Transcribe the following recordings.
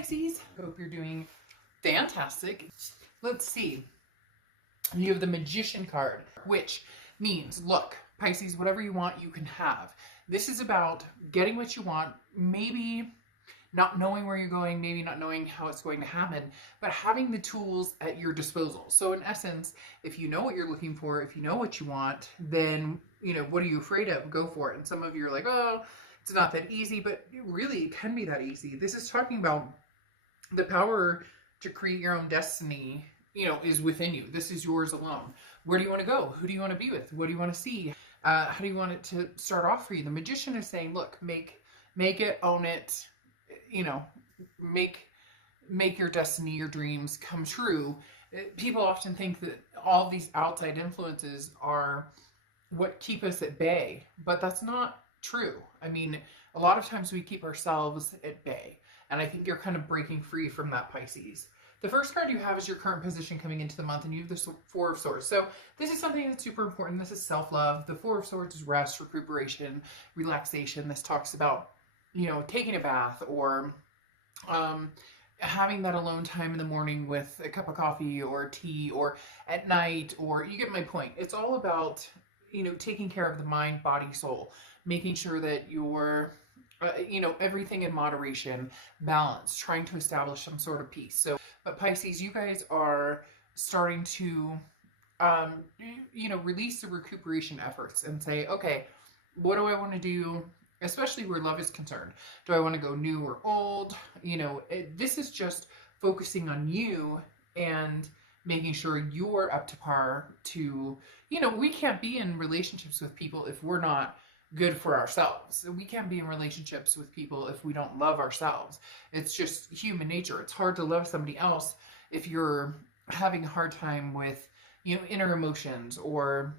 Pisces. Hope you're doing fantastic. Let's see. You have the Magician card, which means, look, Pisces, whatever you want, you can have. This is about getting what you want, maybe not knowing where you're going, maybe not knowing how it's going to happen, but having the tools at your disposal. So in essence, if you know what you're looking for, if you know what you want, then, you know, what are you afraid of? Go for it. And some of you are like, oh, it's not that easy, but really it can be that easy. This is talking about the power to create your own destiny, you know, is within you. This is yours alone. Where do you want to go? Who do you want to be with? What do you want to see? How do you want it to start off for you? The Magician is saying, look, make it, own it, you know, make your destiny, your dreams come true. People often think that all these outside influences are what keep us at bay, but that's not true. I mean, a lot of times we keep ourselves at bay, and I think you're kind of breaking free from that, Pisces. The first card you have is your current position coming into the month, and you have the Four of Swords. So this is something that's super important. This is self-love. The Four of Swords is rest, recuperation, relaxation. This talks about, you know, taking a bath or having that alone time in the morning with a cup of coffee or tea, or at night, or you get my point. It's all about, you know, taking care of the mind, body, soul, making sure that you're, you know, everything in moderation, balance, trying to establish some sort of peace. So, but Pisces, you guys are starting to, you know, release the recuperation efforts and say, okay, what do I want to do? Especially where love is concerned. Do I want to go new or old? You know, this is just focusing on you and making sure you're up to par to, you know, we can't be in relationships with people if we're not good for ourselves. We can't be in relationships with people if we don't love ourselves. It's just human nature. It's hard to love somebody else if you're having a hard time with, you know, inner emotions or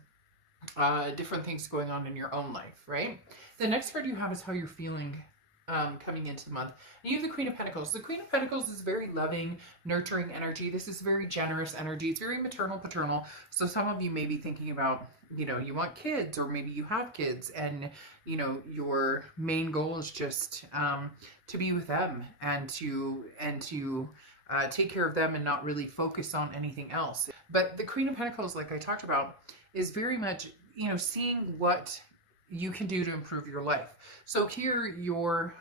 different things going on in your own life, right? The next card you have is how you're feeling coming into the month. And you have the Queen of Pentacles. The Queen of Pentacles is very loving, nurturing energy. This is very generous energy. It's very maternal, paternal. So some of you may be thinking about, you know, you want kids, or maybe you have kids, and, you know, your main goal is just to be with them and to take care of them and not really focus on anything else. But the Queen of Pentacles, like I talked about, is very much, you know, seeing what you can do to improve your life. So here you're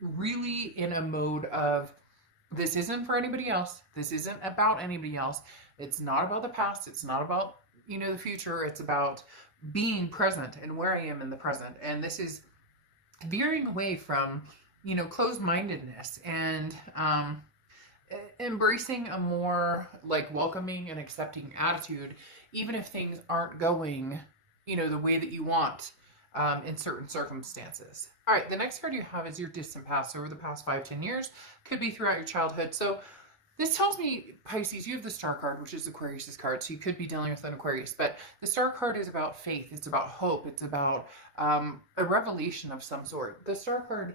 really in a mode of, this isn't for anybody else. This isn't about anybody else. It's not about the past. It's not about, you know, the future. It's about being present and where I am in the present. And this is veering away from, you know, closed-mindedness and embracing a more like welcoming and accepting attitude, even if things aren't going, you know, the way that you want in certain circumstances. All right, the next card you have is your distant past, over the past 5-10 years. Could be throughout your childhood. So this tells me, Pisces, you have the Star card, which is Aquarius's card, so you could be dealing with an Aquarius. But the Star card is about faith. It's about hope. It's about a revelation of some sort. The Star card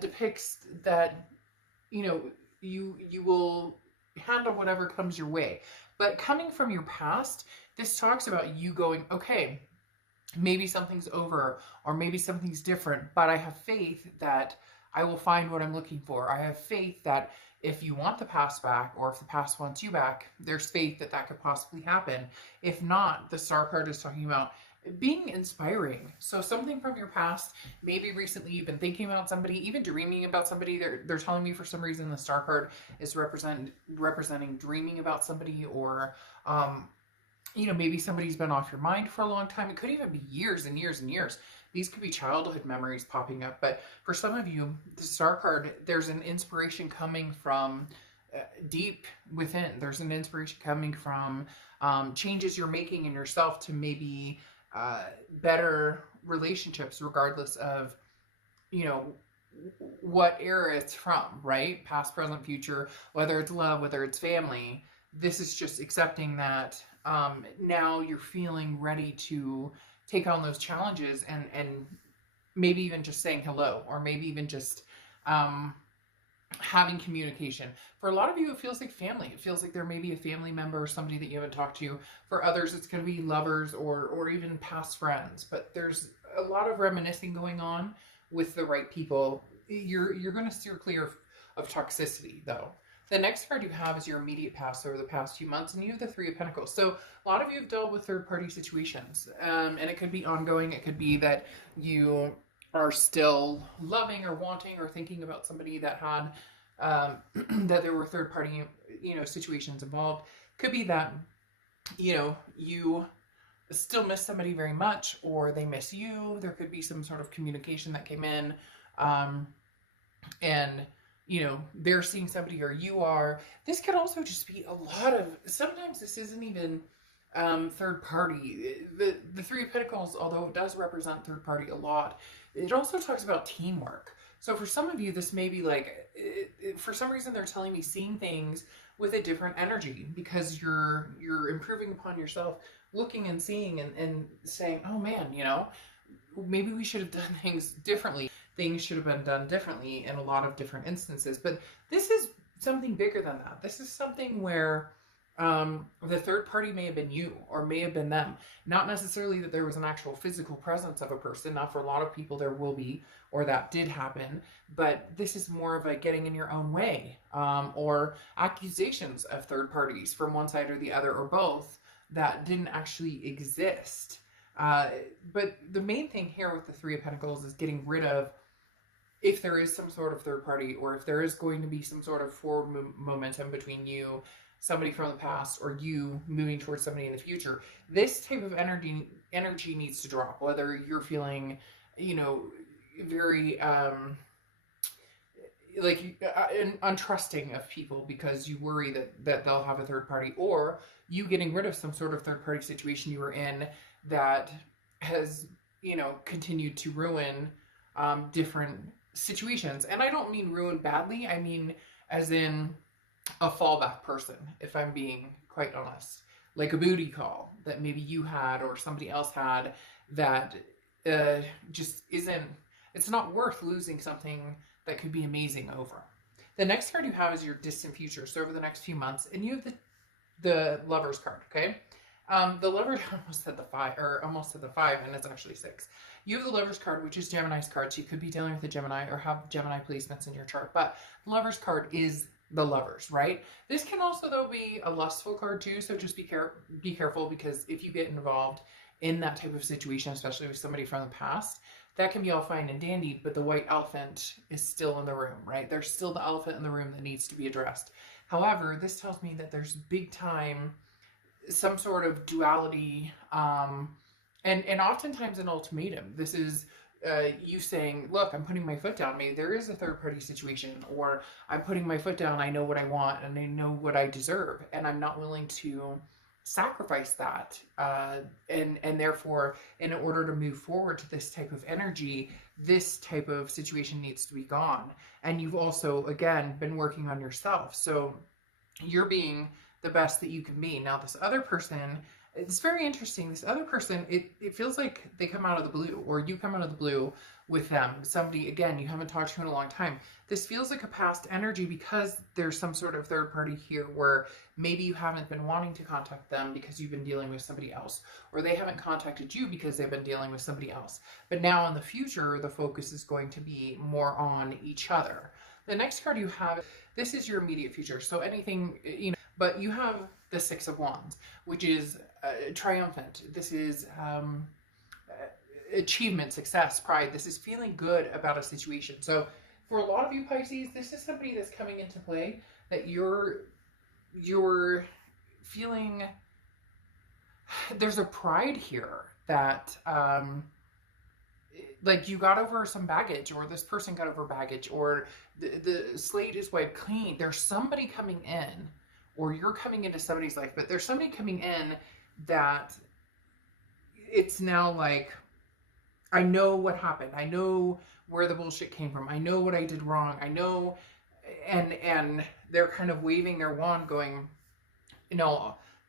depicts that, you know, you will handle whatever comes your way. But coming from your past, this talks about you going, okay, maybe something's over, or maybe something's different, but I have faith that I will find what I'm looking for. I have faith that if you want the past back, or if the past wants you back, there's faith that that could possibly happen. If not, the Star card is talking about being inspiring. So something from your past, maybe recently you've been thinking about somebody, even dreaming about somebody. They're telling me for some reason the Star card is representing dreaming about somebody, or you know, maybe somebody's been off your mind for a long time. It could even be years and years and years. These could be childhood memories popping up. But for some of you, the Star card, there's an inspiration coming from deep within. There's an inspiration coming from changes you're making in yourself to maybe better relationships, regardless of, you know, what era it's from, right? Past, present, future, whether it's love, whether it's family. This is just accepting that now you're feeling ready to take on those challenges, and maybe even just saying hello, or maybe even just having communication. For a lot of you, it feels like family. It feels like there may be a family member or somebody that you haven't talked to. For others, it's going to be lovers or even past friends. But there's a lot of reminiscing going on with the right people. You're going to steer clear of toxicity, though. The next card you have is your immediate past over the past few months, and you have the Three of Pentacles. So a lot of you have dealt with third-party situations, and it could be ongoing. It could be that you are still loving or wanting or thinking about somebody that had that there were third-party, situations involved. Could be that, you still miss somebody very much, or they miss you. There could be some sort of communication that came in, and they're seeing somebody or you are. This could also just be a lot of, sometimes this isn't even third party. The Three of Pentacles, although it does represent third party a lot, it also talks about teamwork. So for some of you, this may be like, for some reason they're telling me seeing things with a different energy, because you're improving upon yourself, looking and seeing and saying, oh man, maybe we should have done things differently. Things should have been done differently in a lot of different instances. But this is something bigger than that. This is something where the third party may have been you or may have been them. Not necessarily that there was an actual physical presence of a person. Now, for a lot of people, there will be, or that did happen. But this is more of a getting in your own way, or accusations of third parties from one side or the other, or both, that didn't actually exist. But the main thing here with the Three of Pentacles is getting rid of, if there is some sort of third party, or if there is going to be some sort of forward momentum between you, somebody from the past, or you moving towards somebody in the future, this type of energy needs to drop. Whether you're feeling, very untrusting of people because you worry that they'll have a third party, or you getting rid of some sort of third party situation you were in that has, continued to ruin different situations. And I don't mean ruin badly. I mean as in a fallback person, if I'm being quite honest. Like a booty call that maybe you had or somebody else had that just isn't, it's not worth losing something that could be amazing over. The next card you have is your distant future. So over the next few months, and you have the Lovers card, okay? The Lover, I almost said the five, and it's actually 6. You have the Lovers card, which is Gemini's card, so you could be dealing with a Gemini or have Gemini placements in your chart, but the Lovers card is the Lovers, right? This can also, though, be a lustful card too, so just be careful, because if you get involved in that type of situation, especially with somebody from the past, that can be all fine and dandy, but the white elephant is still in the room, right? There's still the elephant in the room that needs to be addressed. However, this tells me that there's big time, some sort of duality, and oftentimes an ultimatum. This is you saying, look, I'm putting my foot down. Maybe there is a third party situation, or I'm putting my foot down. I know what I want and I know what I deserve, and I'm not willing to sacrifice that. And therefore, in order to move forward to this type of energy, this type of situation needs to be gone. And you've also, again, been working on yourself. So you're being the best that you can be. Now, this other person, it's very interesting. This other person, it feels like they come out of the blue, or you come out of the blue with them. Somebody, again, you haven't talked to in a long time. This feels like a past energy, because there's some sort of third party here where maybe you haven't been wanting to contact them because you've been dealing with somebody else, or they haven't contacted you because they've been dealing with somebody else. But now in the future, the focus is going to be more on each other. The next card you have, this is your immediate future. So anything, but you have the Six of Wands, which is triumphant. This is achievement, success, pride. This is feeling good about a situation. So for a lot of you Pisces, this is somebody that's coming into play that you're feeling, there's a pride here that like you got over some baggage, or this person got over baggage, or the slate is wiped clean. There's somebody coming in, or you're coming into somebody's life, but there's somebody coming in that it's now like, I know what happened. I know where the bullshit came from. I know what I did wrong. I know, and they're kind of waving their wand going,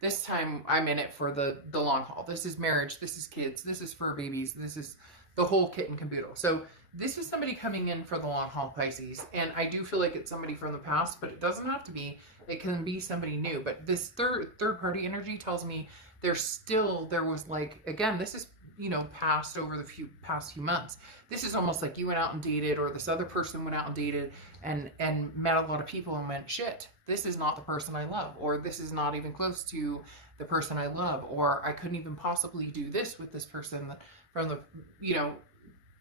this time I'm in it for the long haul. This is marriage. This is kids. This is fur babies. This is the whole kit and caboodle. So this is somebody coming in for the long haul, Pisces. And I do feel like it's somebody from the past, but it doesn't have to be. It can be somebody new. But this third party energy tells me there was like, again, this is you know, passed over the past few months. This is almost like you went out and dated, or this other person went out and dated and met a lot of people and went, shit, this is not the person I love, or this is not even close to the person I love, or I couldn't even possibly do this with this person from the, you know,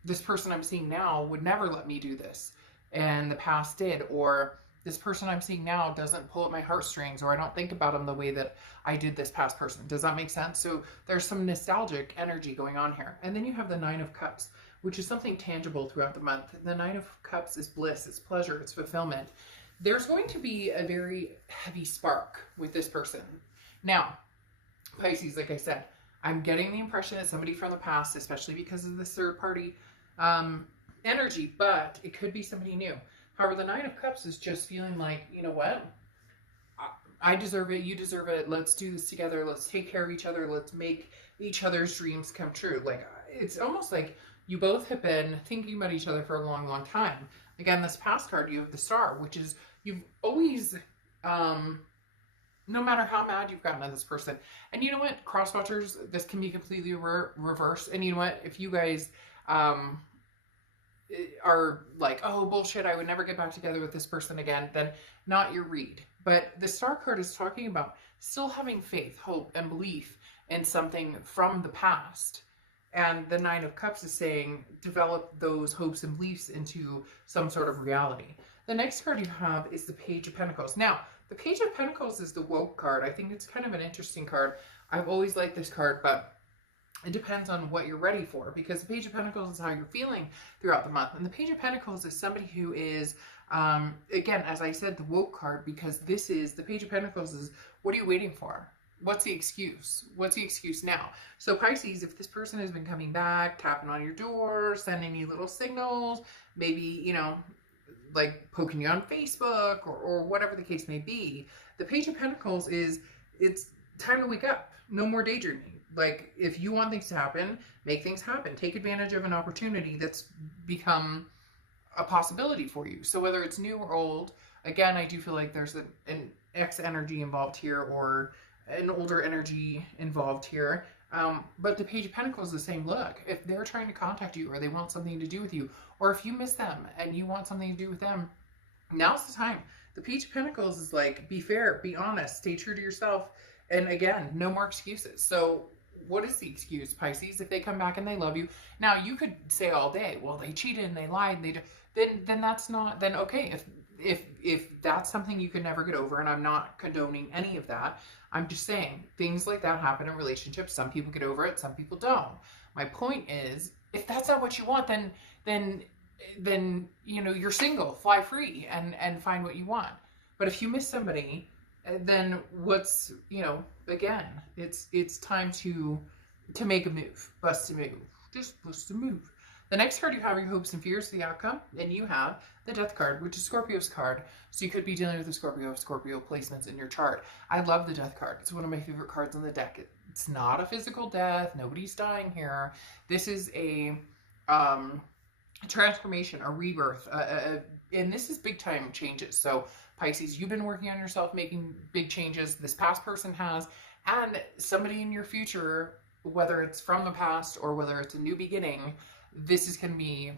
this person I'm seeing now would never let me do this, and the past did, or this person I'm seeing now doesn't pull at my heartstrings, or I don't think about them the way that I did this past person. Does that make sense? So there's some nostalgic energy going on here. And then you have the Nine of Cups, which is something tangible throughout the month. The Nine of Cups is bliss, it's pleasure, it's fulfillment. There's going to be a very heavy spark with this person. Now, Pisces, like I said, I'm getting the impression that somebody from the past, especially because of this third party energy, but it could be somebody new. However, the Nine of Cups is just feeling like, you know what? I deserve it. You deserve it. Let's do this together. Let's take care of each other. Let's make each other's dreams come true. Like, it's almost like you both have been thinking about each other for a long, long time. Again, this past card, you have the Star, which is you've always, no matter how mad you've gotten at this person. And you know what? Crosswatchers, this can be completely reversed. And you know what? If you guys, are like, oh, bullshit, I would never get back together with this person again, then not your read. But the Star card is talking about still having faith, hope, and belief in something from the past. And the Nine of Cups is saying, develop those hopes and beliefs into some sort of reality. The next card you have is the Page of Pentacles. Now, the Page of Pentacles is the woke card. I think it's kind of an interesting card. I've always liked this card, but it depends on what you're ready for, because the Page of Pentacles is how you're feeling throughout the month. And the Page of Pentacles is somebody who is, again, as I said, the woke card, because this is, the Page of Pentacles is, what are you waiting for? What's the excuse? What's the excuse now? So Pisces, if this person has been coming back, tapping on your door, sending you little signals, maybe, you know, like poking you on Facebook or whatever the case may be, the Page of Pentacles is, it's time to wake up. No more daydreaming. Like, if you want things to happen, make things happen. Take advantage of an opportunity that's become a possibility for you. So whether it's new or old, again, I do feel like there's an X energy involved here, or an older energy involved here. But the Page of Pentacles is the same. Look, if they're trying to contact you, or they want something to do with you, or if you miss them and you want something to do with them, now's the time. The Page of Pentacles is like, be fair, be honest, stay true to yourself. And again, no more excuses. So what is the excuse, Pisces? If they come back and they love you, now you could say all day, well, they cheated and they lied, and then that's not, then okay, if that's something you could never get over, and I'm not condoning any of that, I'm just saying things like that happen in relationships. Some people get over it, some people don't. My point is, if that's not what you want, then you know, you're single, fly free, and find what you want. But if you miss somebody, then what's, you know, again, it's time to make a move. Bust a move. Just bust a move. The next card you have are your hopes and fears, the outcome, and you have the Death card, which is Scorpio's card. So you could be dealing with a Scorpio placements in your chart. I love the Death card. It's one of my favorite cards on the deck. It's not a physical death. Nobody's dying here. This is a transformation, a rebirth, and this is big time changes. So Pisces, you've been working on yourself, making big changes. This past person has, and somebody in your future, whether it's from the past or whether it's a new beginning, this is going to be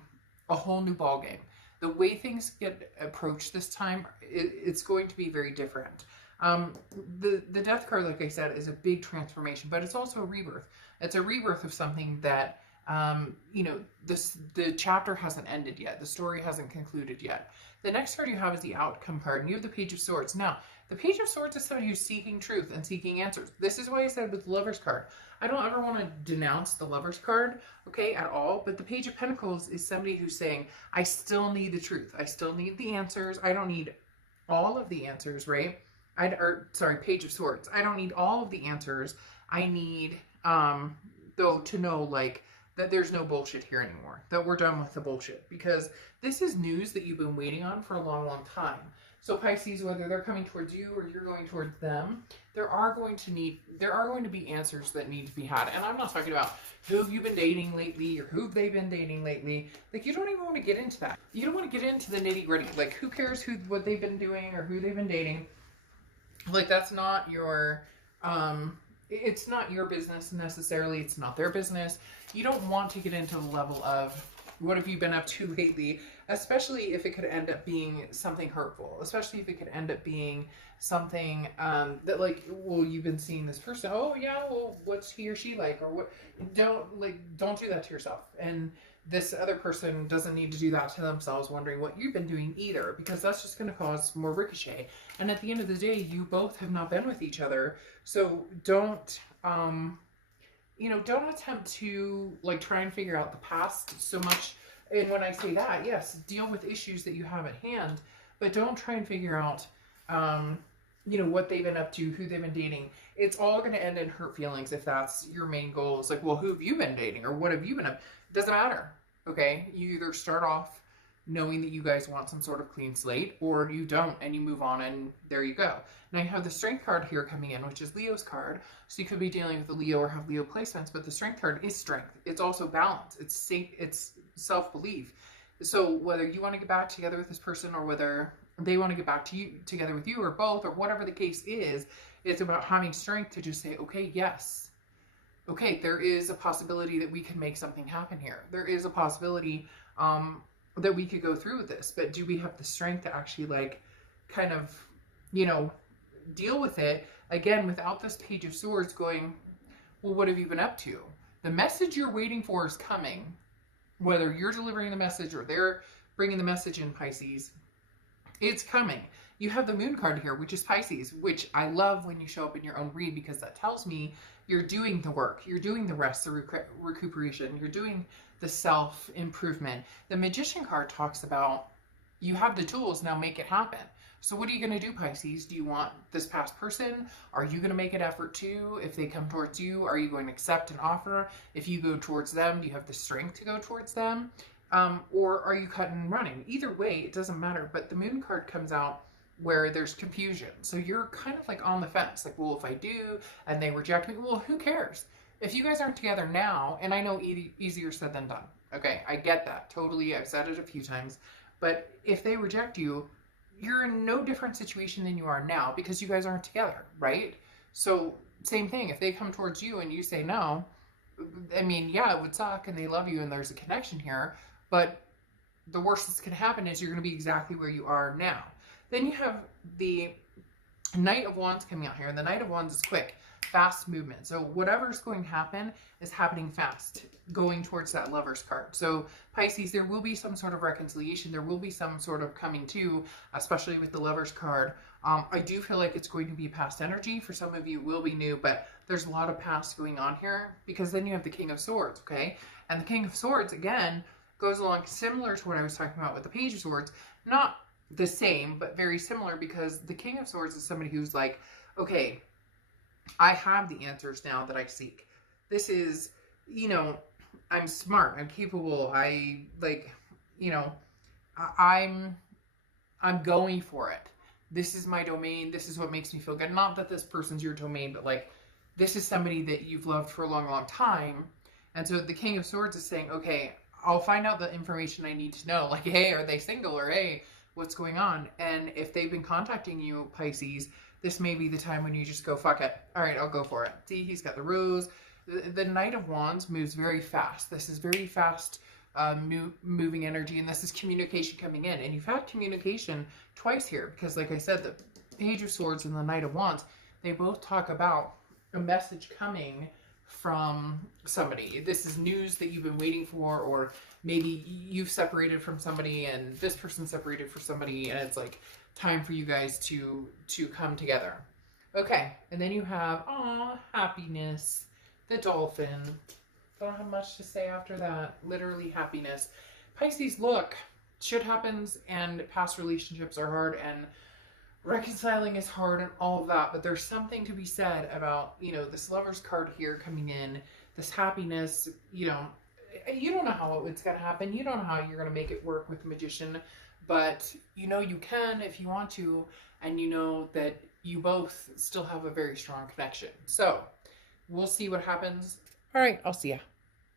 a whole new ball game. The way things get approached this time, it's going to be very different. The Death card, like I said, is a big transformation, but it's also a rebirth. It's a rebirth of something that, you know, the chapter hasn't ended yet. The story hasn't concluded yet. The next card you have is the Outcome card, and you have the Page of Swords. Now, the Page of Swords is somebody who's seeking truth and seeking answers. This is why I said with the Lover's card, I don't ever want to denounce the Lover's card, okay, at all, but the Page of Pentacles is somebody who's saying, I still need the truth. I still need the answers. I don't need all of the answers, right? Page of Swords. I don't need all of the answers. I need, though, to know, like, that there's no bullshit here anymore, that we're done with the bullshit, because this is news that you've been waiting on for a long, long time. So Pisces, whether they're coming towards you or you're going towards them, there are going to be answers that need to be had. And I'm not talking about who have you been dating lately or who have they been dating lately. Like, you don't even want to get into that. You don't want to get into the nitty gritty. Like, who cares what they've been doing or who they've been dating? Like, that's not your, it's not your business necessarily. It's not their business. You don't want to get into the level of what have you been up to lately, especially if it could end up being something hurtful, especially if it could end up being something that like, well, you've been seeing this person. Oh yeah, well, what's he or she like? Or what? Don't do that to yourself. And this other person doesn't need to do that to themselves, wondering what you've been doing either, because that's just going to cause more ricochet. And at the end of the day, you both have not been with each other. So don't, don't attempt to like try and figure out the past so much. And when I say that, yes, deal with issues that you have at hand, but don't try and figure out, what they've been up to, who they've been dating. It's all going to end in hurt feelings if that's your main goal. It's like, well, who have you been dating or what have you been up? It doesn't matter. Okay. You either start off knowing that you guys want some sort of clean slate, or you don't and you move on, and there you go. Now you have the Strength card here coming in, which is Leo's card. So you could be dealing with a Leo or have Leo placements, but the Strength card is strength. It's also balance. It's safe. It's self-belief. So whether you want to get back together with this person or whether they want to get back to you together with you or both, or whatever the case is, it's about having strength to just say, okay, yes. Okay, there is a possibility that we can make something happen here. There is a possibility that we could go through with this, but do we have the strength to actually like kind of, deal with it again without this Page of Swords going, well, what have you been up to? The message you're waiting for is coming, whether you're delivering the message or they're bringing the message in, Pisces. It's coming. You have the Moon card here, which is Pisces, which I love when you show up in your own read, because that tells me you're doing the work, you're doing the rest, the recuperation, you're doing the self-improvement. The Magician card talks about you have the tools, now make it happen. So what are you going to do, Pisces? Do you want this past person? Are you going to make an effort too? If they come towards you, are you going to accept an offer? If you go towards them, do you have the strength to go towards them? Or are you cutting and running? Either way, it doesn't matter. But the Moon card comes out where there's confusion. So you're kind of like on the fence. Like, well, if I do and they reject me, well, who cares? If you guys aren't together now, and I know easier said than done. Okay, I get that. Totally. I've said it a few times. But if they reject you, you're in no different situation than you are now because you guys aren't together, right? So same thing. If they come towards you and you say no, I mean, yeah, it would suck and they love you and there's a connection here, but the worst that's going to happen is you're going to be exactly where you are now. Then you have the Knight of Wands coming out here, and the Knight of Wands is quick, fast movement. So whatever's going to happen is happening fast, going towards that Lover's card. So Pisces, there will be some sort of reconciliation. There will be some sort of coming to, especially with the Lover's card. I do feel like it's going to be past energy. For some of you, it will be new, but there's a lot of past going on here, because then you have the King of Swords, okay? And the King of Swords, again, goes along similar to what I was talking about with the Page of Swords. Not the same, but very similar, because the King of Swords is somebody who's like, okay, I have the answers now that I seek. This is, I'm smart, I'm capable, I'm going for it. This is my domain. This is what makes me feel good. Not that this person's your domain, but like, this is somebody that you've loved for a long, long time. And so the King of Swords is saying, okay, I'll find out the information I need to know. Like, hey, are they single? Or hey, what's going on? And if they've been contacting you, Pisces, this may be the time when you just go, fuck it. All right, I'll go for it. See, he's got the rose. The Knight of Wands moves very fast. This is very fast moving energy, and this is communication coming in. And you've had communication twice here, because like I said, the Page of Swords and the Knight of Wands, they both talk about a message coming from somebody. This is news that you've been waiting for, or maybe you've separated from somebody and this person separated from somebody, and it's like time for you guys to come together. Okay, and then you have happiness, the dolphin. Don't have much to say after that. Literally happiness. Pisces, look, shit happens and past relationships are hard and reconciling is hard and all of that, but there's something to be said about, this Lover's card here coming in, this happiness. You don't know how it's going to happen. You don't know how you're going to make it work with the Magician, but you can if you want to, and you know that you both still have a very strong connection. So we'll see what happens. All right, I'll see ya.